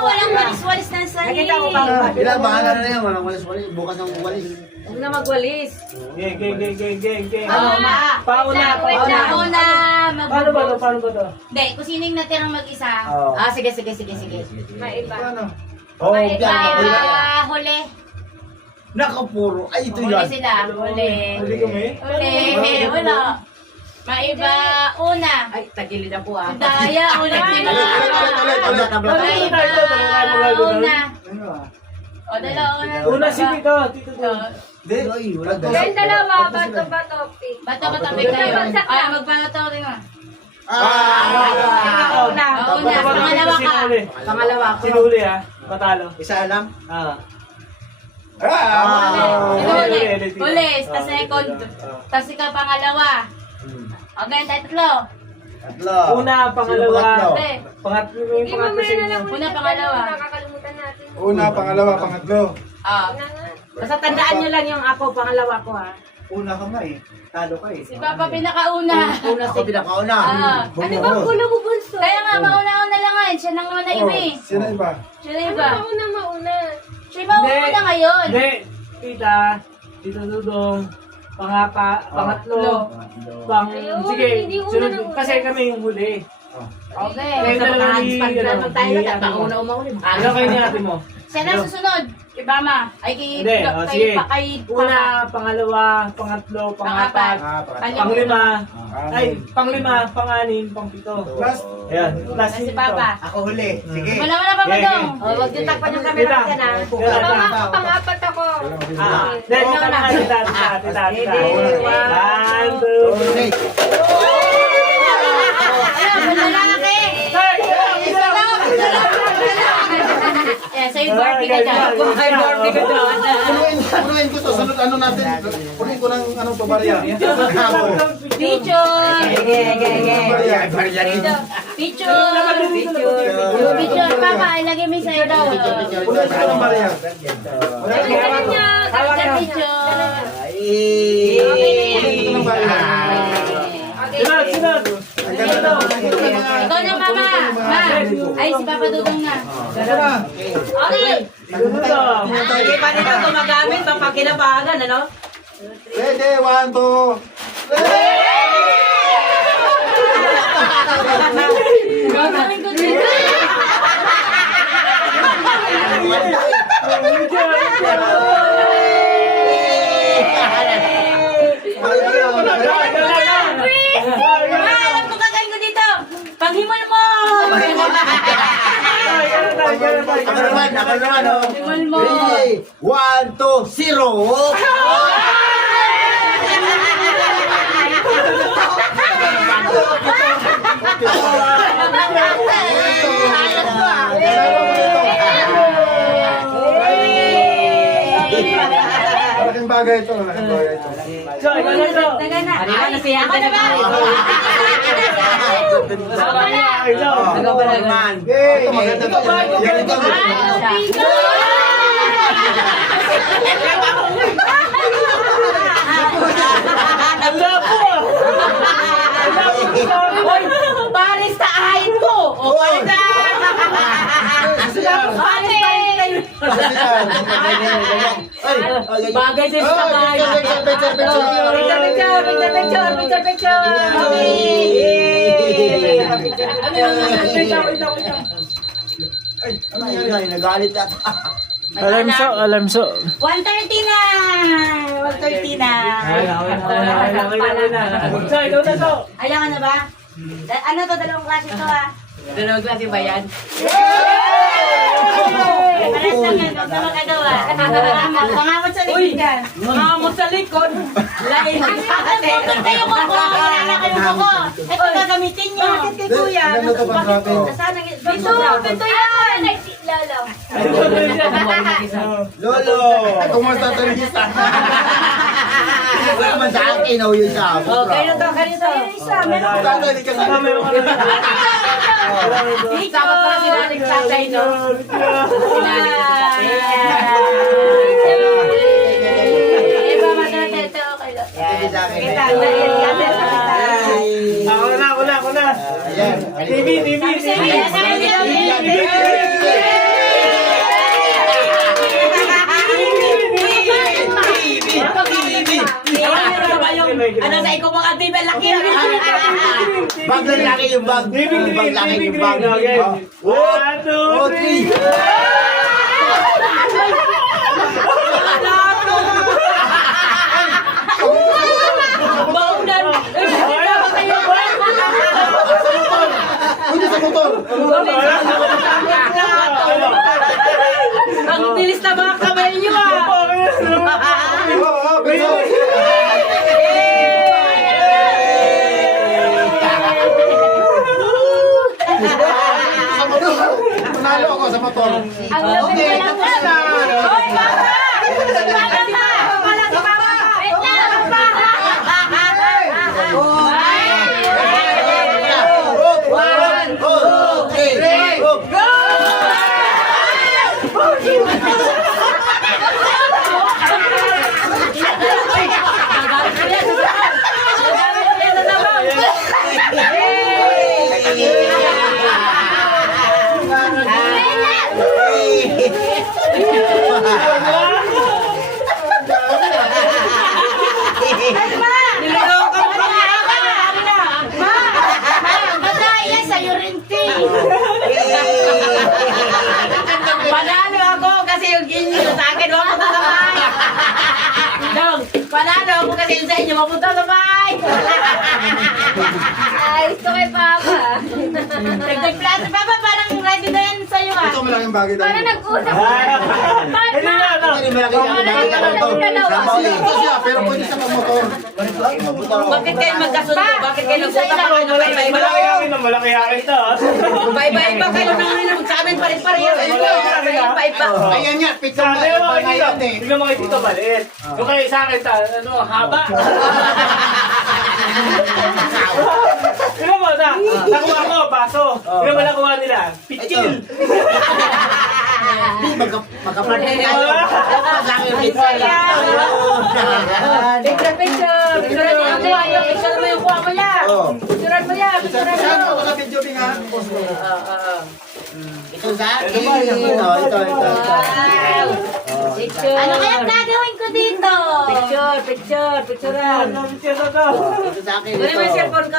walang walis-walis na sa Nakita ko ba? Ilan, baka na yan. Walang walis-walis. Bukas ang walis. Huwag na magwalis. Geng. Pauna. Pauna. Paano ba to? Hindi, kung sino yung natirang mag-isa. Sige. Maiba. Oo, Huli. nakapuro. Ay, ito Huli yan. sila. Huli. Huli kami? Huli. Wala. Maiba. Una. Ay, tagilid ako ah. Daya. Ulit sila. Una. O, dalawa. Una si Tito. Tito to. Ay, wala Yan dalawa, bato-bato, pink. Bato big tayo. Ay, magbato rin nga. Una. Pangalawa ka. Pangalawa ko. Sinuli ha. Matalo. Isa lang? Huli. Tapos second. Tapos ikaw pangalawa. Okay, tatlo. Tatlo. Una, pangalawa. Hindi. Pangatlo yung pangatlo sa inyo. Una, pangalawa. Nakakalimutan natin. Una, pangalawa, pangatlo. Basta tandaan nyo lang yung ako, pangalawa ko ha. Una ka nga eh. Talo ka eh. Si Papa pinakauna. Ako pinakauna. Ano bang Kulo mo bunso? Kaya nga, mauna-una lang nga. Siya nang nauna iba eh. Sino iba? Siya na iba. Mauna. Siya yung mauna ngayon. Hindi. Tita. Tito Dudong. Pangatlo. Sige. Sunod. Kasi kami yung huli. Okay. Kayo dalawa ni... Pag tayo lang, pauna umauli. Ano kayo ni ate mo? Siya na susunod. Kay Mama. Ay, Hindi, sige. kay Una, pangalawa, pangatlo, pangapat, panglima, panglima, panganin, pangpito. Last. Ayan, last Si yun Papa. Ako huli. Sige. Wala na Papa Dong. Huwag yung takpan yung camera dyan ha. Pangapat ako. Then, tita. One, two, three. Lalaki. Sa'yo Barbie ka dyan. Punuin ko to. Sunod ano natin. Punuin ko ng anong pabarya. Picture. Picture. Papa, ilagay mo sa ito. Punuin ko ng barya. Picture. Punuin ko ng barya. Sunod. Ikaw na, Mama. Ay, si Papa Dudong na. Okay. Dudong. Hindi pa nito gumagamit pang pagkinabangan, ano? Ready, 1, 2. Gagawin ko dito. Alam ko gagawin ko dito. Panghimol mo. Ako naman. Himol mo. 1, 2, 0. Malaking bagay ito. So, ikaw na to. Taga na. Ano na siya? Ako na ba? Ako na. Ikaw. Ito maganda to. Yan ito. Ang lapo. Paris sa ahin ko! O, paris sa bagay sa isa tayo. Picture. Ay, ano yan? Nagalit ata. Alarmso. 1:30 na. 1:30 na. So, ikaw na to. Alam na ba? Ano to? Dalawang klase to ah. Dalawang klase ba yan? Pares lang yan. Huwag na magagawa. Pangamot sa likod ka. Mamamot sa likod. Lain. Putol kayo ko. Kilala kayo ko. Ito gagamitin nyo. Bakit kay kuya? Ano to pang grabe? Ito yan. Lolo. Lolo. Kumusta talista? Wala man sa akin. Oh, yun siya. Oh, kayo to. Isa, meron ka. Tatay ka sa Meron ka na. Sama pala sila ng tatay, no? Iba matata ito. Ako na. Ayan. TV. Sabi, yung bag. Living green, laki living yung bag. green. Okay. Oh. 1, 2, 3. Baunan. Pwede sa motor. Ang bilis na mga kamay niyo ah. Sa motor. Manalo ako sa motor. Ang lapit Okay, na lang tapos na. Hoy, Papa! Papa na! Wala si Papa! Wait lang! One, two, three, go! Niloloko mo na. Basta yan sa'yo rin, Ting. Panalo ako kasi yung inyo sa akin mapunta sa bahay. Dong, panalo ako kasi yung sa inyo mapunta sa bahay. Ayos ko kay Papa. Dagdag plato, Papa, parang ready na yan sa'yo ah. Ito malaking bagay tayo. Parang nag-usap Hindi na, ano. Hindi malaki yung bagay ka lang to. Sama ulit. Ito siya, pero pwede sa motor. Bakit kayo magkasundo? Bakit kayo nagsuta pa kayo ng Malaki iba-iba? akin na, malaki akin to. Iba-iba kayo nang sa amin pare-pareho. Iba-iba. Ayan nga, picture Sa na. akin, Iba mga nga yan eh. tignan mo kayo dito, maliit. Yung kayo sa akin, ano, haba. Tignan mo, nakuha ko, baso. Tignan mo nakuha nila, pitchil. Magkapartner tayo. Laki yung pizza. Picture, picture. Picture mo yung kuha niyo. Picture mo yung kuha mo yan. Oh. Picture mo yan. Picture mo. Saan ako sa video binga? Ito sa akin. Ito. Wow. Picture. Ano kaya gagawin ko dito? Picture, picture, picturean. Ano, pitchil na to. Ito sa akin. Kunin mo yung Ito. cellphone ko.